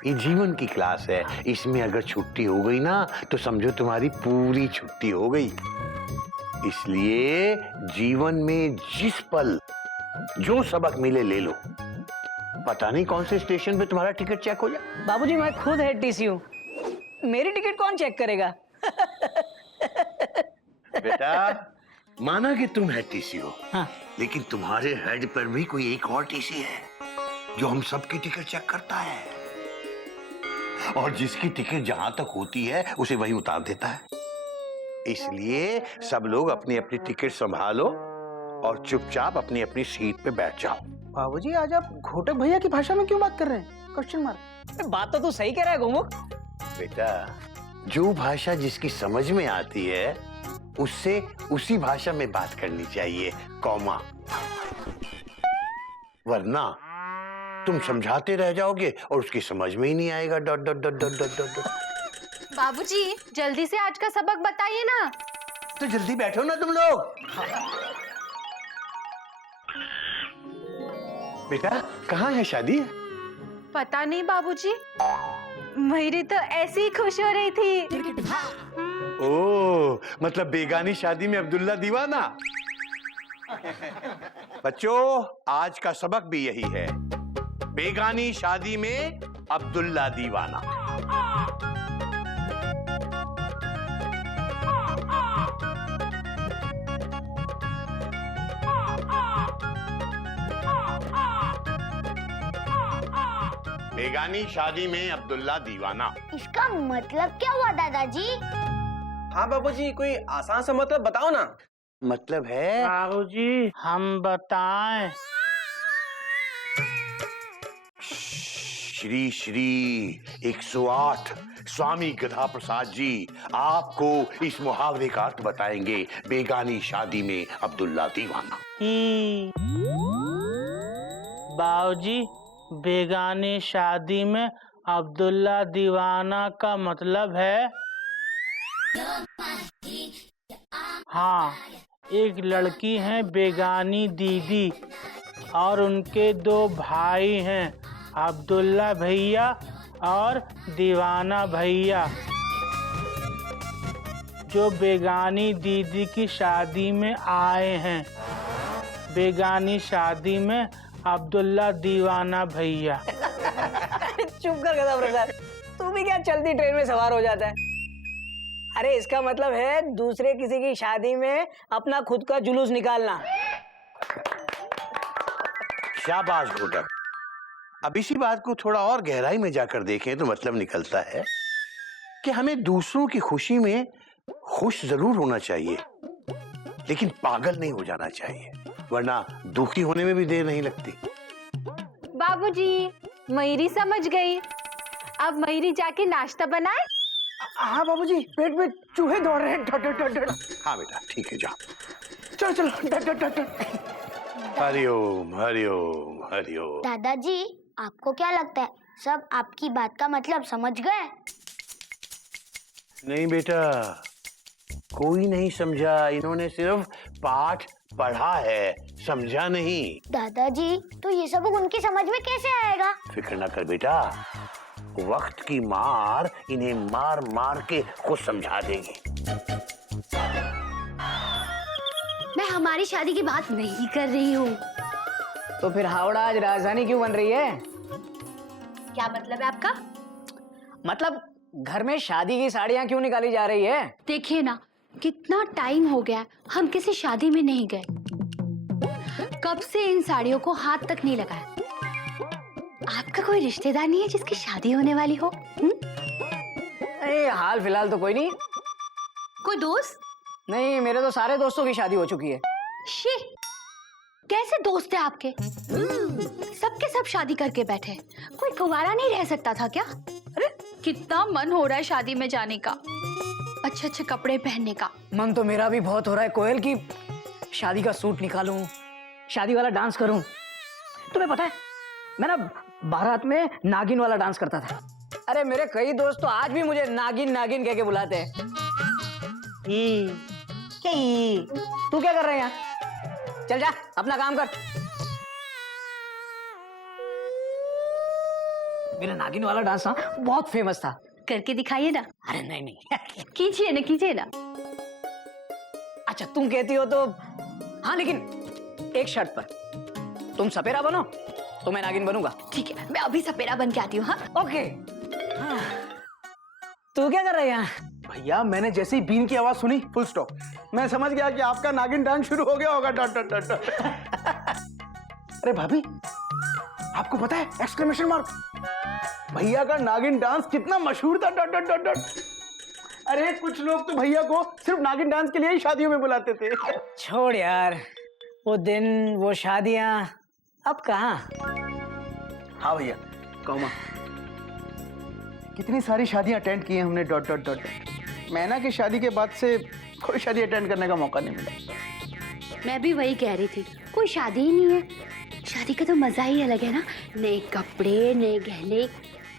ये जीवन की क्लास है, इसमें अगर छुट्टी हो गई ना तो समझो तुम्हारी पूरी छुट्टी हो गई। इसलिए जीवन में जिस पल जो सबक मिले ले लो। पता नहीं कौन से स्टेशन पे तुम्हारा टिकट चेक हो जाए। बाबूजी मैं खुद हेड टीसी हूँ, मेरी टिकट कौन चेक करेगा? बेटा माना कि तुम हेड टीसी हो, हाँ। लेकिन तुम्हारे हेड पर भी कोई एक और टीसी है जो हम सबकी टिकट चेक करता है, और जिसकी टिकट जहां तक होती है उसे वहीं उतार देता है। इसलिए सब लोग अपनी अपनी टिकट संभालो और चुपचाप अपनी अपनी सीट पे बैठ जाओ। बाबूजी आज आप घोटक भैया की भाषा में क्यों बात कर रहे हैं? Question mark. बात तो तू सही कह रहा है गोमुख। बेटा जो भाषा जिसकी समझ में आती है उससे उसी भाषा में बात करनी चाहिए, कॉमा। वरना तुम समझाते रह जाओगे और उसकी समझ में ही नहीं आएगा, dot dot dot dot dot dot. बाबूजी जल्दी से आज का सबक बताइए ना। तो जल्दी बैठो ना तुम लोग। बेटा कहाँ है शादी? पता नहीं बाबूजी, मेरी तो ऐसे ही खुश हो रही थी। ओ मतलब बेगानी शादी में अब्दुल्ला दीवाना। बच्चों आज का सबक भी यही है, बेगानी शादी में अब्दुल्ला दीवाना। बेगानी शादी में अब्दुल्ला दीवाना। इसका मतलब क्या हुआ दादाजी? हाँ बाबूजी कोई आसान सा मतलब बताओ ना। मतलब है बाबूजी हम बताएं। श्री श्री 108 स्वामी गधा प्रसाद जी आपको इस मुहावरे का अर्थ बताएंगे, बेगानी शादी में अब्दुल्ला दीवाना। बाबूजी बेगानी शादी में अब्दुल्ला दीवाना का मतलब है, हाँ एक लड़की है बेगानी दीदी और उनके 2 भाई हैं, अब्दुल्ला भैया और दीवाना भैया, जो बेगानी दीदी की शादी में आए हैं। बेगानी शादी में अब्दुल्ला दीवाना भैया। चुप कर गधा प्रसाद, तू भी क्या चलती ट्रेन में सवार हो जाता है? अरे इसका मतलब है दूसरे किसी की शादी में अपना खुद का जुलूस निकालना। शाबाश घोटक। अब इसी बात को थोड़ा और गहराई में जाकर देखें तो मतलब निकलता है कि हमें दूसरों की खुशी में खुश जरूर होना चाहिए, लेकिन पागल नहीं हो जाना चाहिए, वरना दुखी होने में भी देर नहीं लगती। बाबूजी मयूरी समझ गई, अब मयूरी जाके नाश्ता बनाए। हाँ बाबूजी पेट में चूहे दौड़ रहे हैं। डट डट डट डट। हाँ बेटा ठीक है जाओ। चलो चलो डट डट डट डट। हरिओम हरिओम हरिओम। दादाजी आपको क्या लगता है सब आपकी बात का मतलब समझ गए? नहीं बेटा कोई नहीं समझा, इन्होंने सिर्फ पाठ पढ़ा है, समझा नहीं। दादाजी तो ये सब उनकी समझ में कैसे आएगा? फिक्र ना कर बेटा, वक्त की मार इन्हें मार मार के खुद समझा देगी। मैं हमारी शादी की बात नहीं कर रही हूँ। तो फिर हावड़ा आज राजधानी क्यों बन रही है? क्या मतलब है आपका? मतलब घर में शादी की साड़ियाँ क्यों निकाली जा रही है? देखिए ना कितना टाइम हो गया हम किसी शादी में नहीं गए, कब से इन साड़ियों को हाथ तक नहीं लगाया। आपका कोई रिश्तेदार नहीं है जिसकी शादी होने वाली हो? नहीं हाल फिलहाल तो कोई नहीं। कोई दोस्त? नहीं मेरे तो सारे दोस्तों की शादी हो चुकी है। शी, कैसे दोस्त है आपके? सबके सब शादी करके बैठे, कोई कुंवारा नहीं रह सकता था क्या? अरे कितना मन हो रहा है शादी में जाने का, अच्छे अच्छे कपड़े पहनने का। मन तो मेरा भी बहुत हो रहा है कोयल की शादी का सूट निकालूं, शादी वाला डांस करूं। तुम्हें पता है मैं ना बारात में नागिन वाला डांस करता था। अरे मेरे कई दोस्त तो आज भी मुझे नागिन नागिन कह के बुलाते हैं। तू क्या कर रहे हैं यहाँ? चल जा, अपना काम कर। मेरा नागिन वाला डांस ना बहुत फेमस था। करके दिखाइए ना। अरे नहीं नहीं कीजिए ना, कीजिए ना। अच्छा तुम कहती हो तो हाँ, लेकिन एक शर्त पर। तुम सपेरा बनो तो मैं नागिन बनूंगा। ठीक है, मैं अभी सपेरा बन के आती हूँ। हाँ ओके। तू क्या कर रही है यहाँ? भैया मैंने जैसे ही बीन की आवाज सुनी, फुल स्टॉप, मैं समझ गया कि आपका नागिन डांस शुरू हो गया होगा। Dot dot dot dot. अरे भाभी, आपको पता है एक्सक्लेमेशन मार्क, भैया का नागिन डांस कितना मशहूर था। Dot dot dot dot. अरे कुछ लोग तो भैया को सिर्फ नागिन डांस के लिए ही शादियों में बुलाते थे। छोड़ यार, वो दिन वो शादियां अब कहाँ। हाँ भैया, कौमा कितनी सारी शादियां अटेंड की हैं हमने। Dot dot dot. मैना की शादी के बाद से कोई शादी अटेंड करने का मौका नहीं मिला। मैं भी वही कह रही थी, कोई शादी ही नहीं है। शादी का तो मजा ही अलग है ना, नए कपड़े, नए गहने,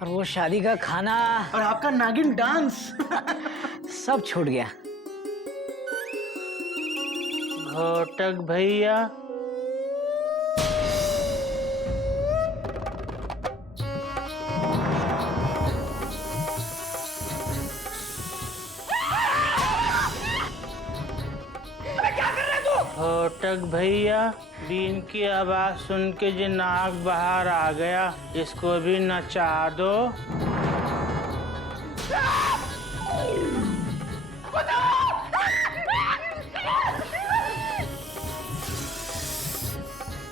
और वो शादी का खाना और आपका नागिन डांस। सब छूट गया। घोटक भैया, घोटक भैया, बीन की आवाज सुन के जो नाक बाहर आ गया, इसको भी नचा दो।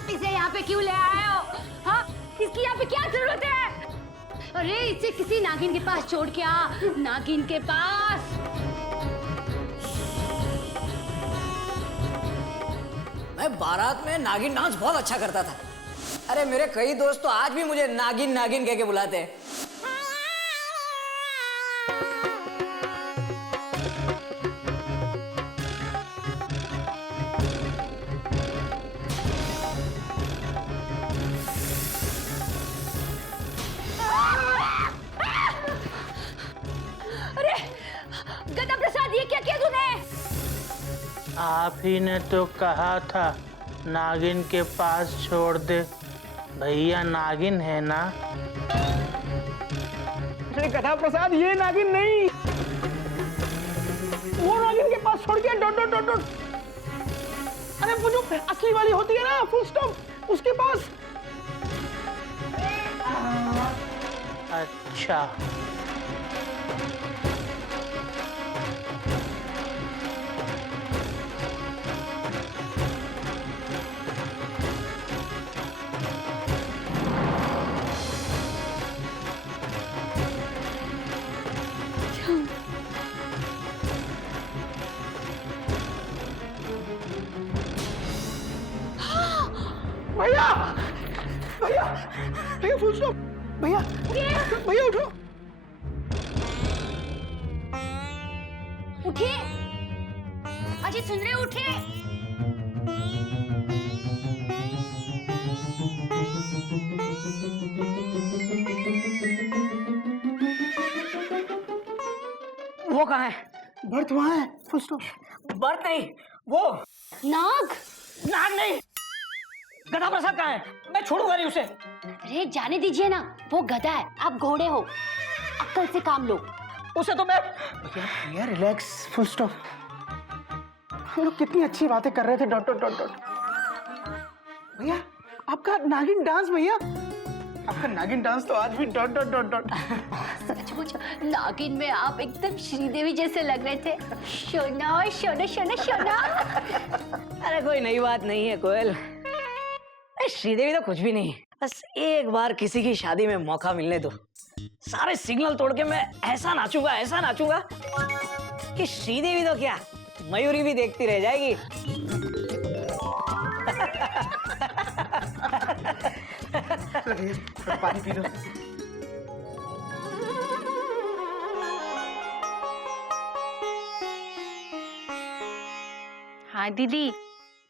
इसे यहाँ पे क्यों ले आए हो? हाँ, इसकी यहाँ पे क्या जरूरत है? अरे इसे किसी नागिन के पास छोड़ के आ, नागिन के पास। मैं बारात में नागिन डांस बहुत अच्छा करता था। अरे मेरे कई दोस्त तो आज भी मुझे नागिन नागिन कह के बुलाते हैं। अरे गदा प्रसाद, ये क्या किया तूने? आप ही ने तो कहा था नागिन के पास छोड़ दे। भैया नागिन है ना? अरे कथा प्रसाद, ये नागिन नहीं, वो नागिन के पास छोड़ के डॉट डॉट डॉट डॉट। अरे वो जो असली वाली होती है ना, फुल स्टॉप, उसके पास। अच्छा, भैया भैया भैया, फुल स्टॉप। भैया भैया उठो। उठिए अजय, सुन रहे हो? उठिए। वो कहाँ है? बर्थ वहां है, फुल स्टॉप। बर्थ नहीं, वो नाग। नाग नहीं। गधा प्रसाद कहाँ है? मैं छोड़ूंगा नहीं उसे। अरे जाने दीजिए ना, वो गधा है, आप घोड़े हो, अक्ल से काम लो। उसे तो मैं भैया रिलैक्स, फुल स्टॉप। हम लोग कितनी अच्छी बातें कर रहे थे। Dot dot dot dot. भैया आपका नागिन डांस, भैया आपका नागिन डांस तो आज भी डॉट डॉट डॉट डॉट। सचमुच नागिन में आप एकदम श्रीदेवी जैसे लग रहे थे। शोना शोना शोना शोना। अरे कोई नई बात नहीं है कोयल। श्रीदेवी तो कुछ भी नहीं, बस एक बार किसी की शादी में मौका मिलने दो। सारे सिग्नल तोड़ के मैं ऐसा नाचूंगा कि श्रीदेवी तो क्या, मयूरी भी देखती रह जाएगी। पानी पी लो। हाँ दीदी,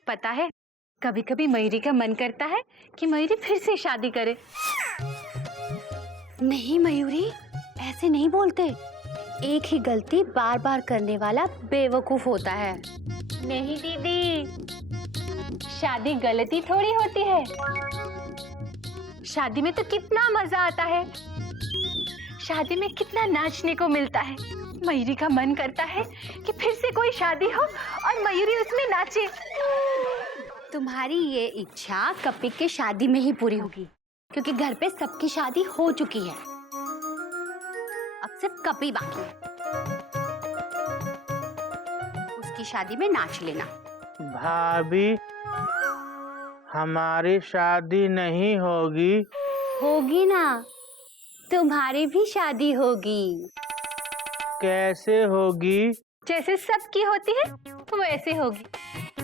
पता है कभी कभी मयूरी का मन करता है कि मयूरी फिर से शादी करे। नहीं मयूरी, ऐसे नहीं बोलते। एक ही गलती बार बार करने वाला बेवकूफ होता है। नहीं दीदी, शादी गलती थोड़ी होती है। शादी में तो कितना मजा आता है। शादी में कितना नाचने को मिलता है। मयूरी का मन करता है कि फिर से कोई शादी हो और मयूरी उसमें नाचे। तुम्हारी ये इच्छा कपिक के शादी में ही पूरी होगी, क्योंकि घर पे सबकी शादी हो चुकी है। अब सिर्फ कपी बाकी है। उसकी शादी में नाच लेना। भाभी, हमारी शादी नहीं होगी। होगी ना, तुम्हारी भी शादी होगी। कैसे होगी? जैसे सबकी होती है वैसे होगी।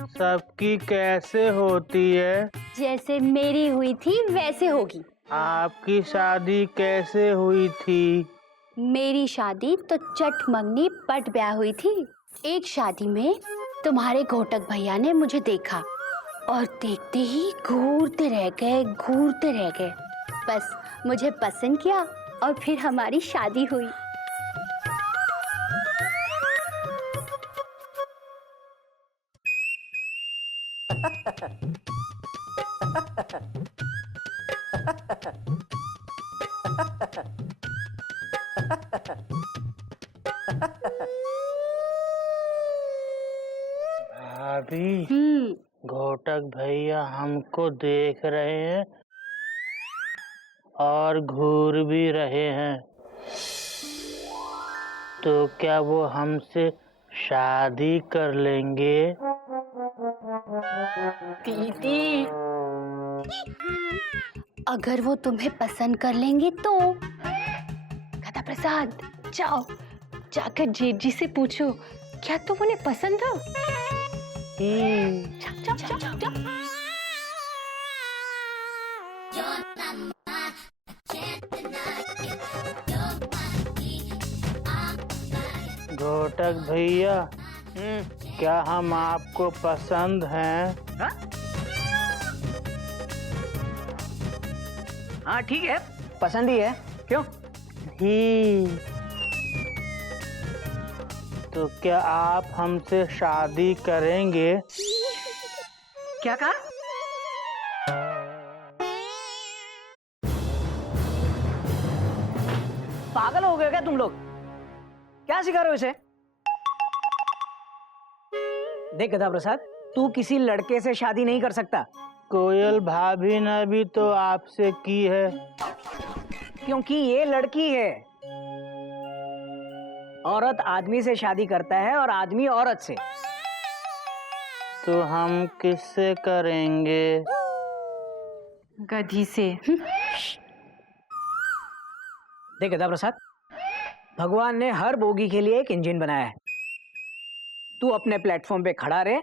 सबकी कैसे होती है? जैसे मेरी हुई थी वैसे होगी। आपकी शादी कैसे हुई थी? मेरी शादी तो चट मंगनी पट ब्याह हुई थी। एक शादी में तुम्हारे घोटक भैया ने मुझे देखा और देखते ही घूरते रह गए। बस मुझे पसंद किया और फिर हमारी शादी हुई। भाभी, घोटक भैया हमको देख रहे हैं और घूर भी रहे हैं, तो क्या वो हमसे शादी कर लेंगे? दीदी, अगर वो तुम्हें पसंद कर लेंगे तो गदा प्रसाद, जाओ जाकर जेठ जी से पूछो क्या तुम उन्हें पसंद हो। जाओ। घोटक भैया, क्या हम आपको पसंद हैं? हाँ ठीक है, पसंद ही है। क्यों? ही तो क्या आप हमसे शादी करेंगे? क्या कहा? पागल हो गए क्या तुम लोग? क्या सिखा रहे हो इसे? देख गधा प्रसाद, तू किसी लड़के से शादी नहीं कर सकता। कोयल भाभी ने भी तो आपसे की है। क्योंकि ये लड़की है। औरत आदमी से शादी करता है और आदमी औरत से। तो हम किससे करेंगे? गधी से। देख गधा प्रसाद, भगवान ने हर बोगी के लिए एक इंजन बनाया है। तू अपने प्लेटफॉर्म पे खड़ा रहे,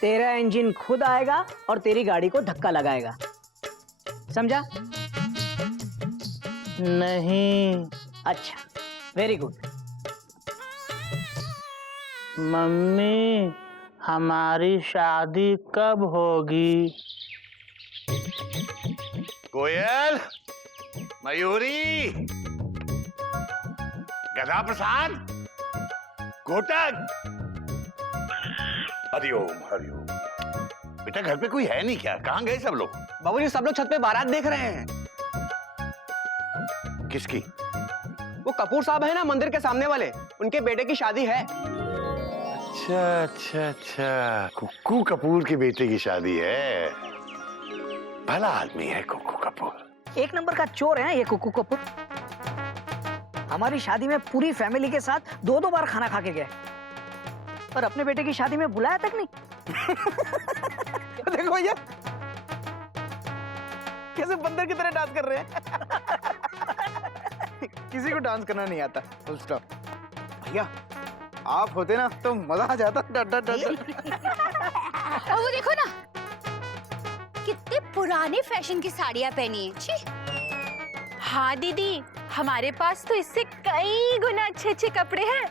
तेरा इंजन खुद आएगा और तेरी गाड़ी को धक्का लगाएगा। समझा? नहीं। अच्छा, वेरी गुड। मम्मी, हमारी शादी कब होगी? कोयल, मयूरी, गधा प्रसाद, घोटक, हरिओम हरिओम। बेटा घर पे कोई है नहीं क्या? कहाँ गए सब लोग? बाबूजी, सब लोग छत पे बारात देख रहे हैं। किसकी? वो कपूर साहब है ना, मंदिर के सामने वाले, उनके बेटे की शादी है। अच्छा अच्छा अच्छा, कुक्कू कपूर के बेटे की शादी है। भला आदमी है कुक्कू कपूर। एक नंबर का चोर है ये कुक्कू कपूर। हमारी शादी में पूरी फैमिली के साथ 2-2 बार खाना खा के गए, पर अपने बेटे की शादी में बुलाया तक नहीं। देखो भैया कैसे बंदर की तरह डांस कर रहे हैं। किसी को डांस करना नहीं आता। Full stop. भैया आप होते ना तो मजा आ जाता। वो देखो ना, कितने पुराने फैशन की साड़ियाँ पहनी है। छी। हाँ दीदी, हमारे पास तो इससे कई गुना अच्छे कपड़े हैं।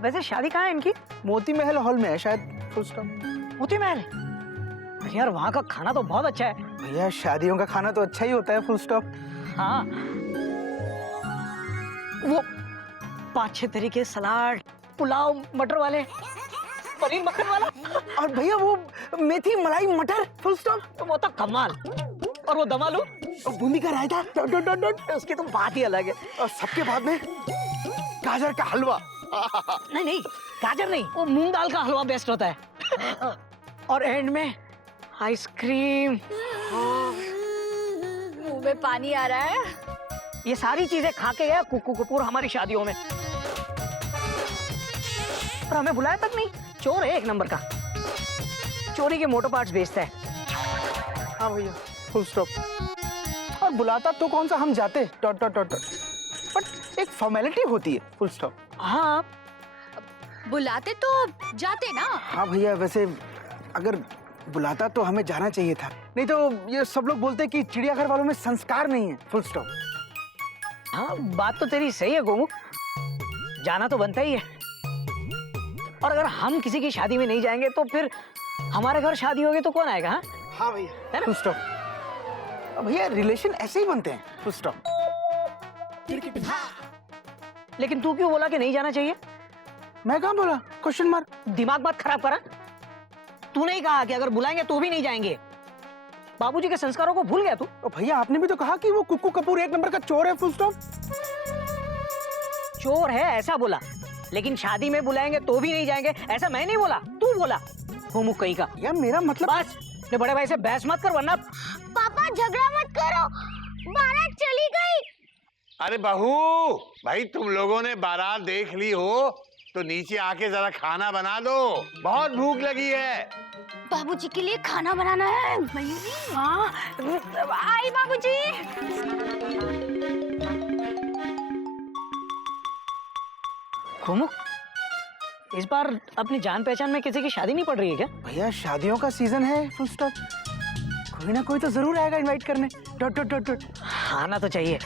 वैसे शादी कहाँ है इनकी? मोती महल हॉल में है शायद। Full stop. मोती महल? यार वहाँ का खाना तो बहुत अच्छा है। भैया शादियों का खाना तो अच्छा ही होता है। Full stop. हाँ, वो 5-6 तरीके सलाद, पुलाव, मटर वाले, पनीर मक्खन वाला, और भैया वो मेथी मलाई मटर। Full stop. वो तो कमाल। और वो दम आलू, और बूंदी का रायता डॉट डॉट डॉट डॉट। उसकी तो बात ही अलग है। और सबके बाद में गाजर का हलवा। नहीं नहीं, गाजर नहीं, वो मूंग दाल का हलवा बेस्ट होता है। और एंड में आइसक्रीम। मुंह में पानी आ रहा है। ये सारी चीजें खा के गया कुक्कू कपूर हमारी शादियों में, पर हमें बुलाया तक नहीं। चोर है एक नंबर का, चोरी के मोटर पार्ट्स बेचता है। हाँ भैया, फुल स्टॉप। और बुलाता तो कौन सा, हम जाते dot dot dot dot, but एक फॉर्मेलिटी होती है, फुल स्टॉप। हाँ बुलाते तो जाते ना। हाँ भैया, वैसे अगर बुलाता तो हमें जाना चाहिए था, नहीं तो ये सब लोग बोलते कि चिड़ियाघर वालों में संस्कार नहीं है, फुल स्टॉप। हाँ, बात तो तेरी सही है गोमू, जाना तो बनता ही है। और अगर हम किसी की शादी में नहीं जाएंगे तो फिर हमारे घर शादी होगी तो कौन आएगा? हाँ हाँ है भैया, ना? Full stop. भैया रिलेशन ऐसे ही बनते हैं, फुल स्टॉप। लेकिन तू क्यों बोला कि नहीं जाना चाहिए? मैं कहाँ बोला, क्वेश्चन मार्क। दिमाग मत खराब करा। तूने ही कहा कि अगर बुलाएंगे तो भी नहीं जाएंगे। बाबूजी के संस्कारों को भूल गया तू? और भैया आपने भी तो कहा कि वो कुक्कू कपूर एक नंबर का चोर है, फुल स्टॉप। चोर है ऐसा बोला, लेकिन शादी में बुलाएंगे तो भी नहीं जाएंगे ऐसा मैं नहीं बोला, तू बोला। गोमू कहीं का। या मेरा मतलब, बस अपने बड़े भाई से बहस मत कर, वरना पापा झगड़ा मत करो, बारात चली गई। अरे बहू, भाई तुम लोगों ने बारात देख ली हो तो नीचे आके जरा खाना बना दो, बहुत भूख लगी है। बाबूजी के लिए खाना बनाना है। हाँ, आई बाबूजी। गोमू, इस बार अपनी जान पहचान में किसी की शादी नहीं पड़ रही है क्या? भैया शादियों का सीजन है, फुल स्टॉप। कोई ना कोई तो जरूर आएगा इनवाइट करने, डॉट डॉट डॉट डॉट। आना तो चाहिए।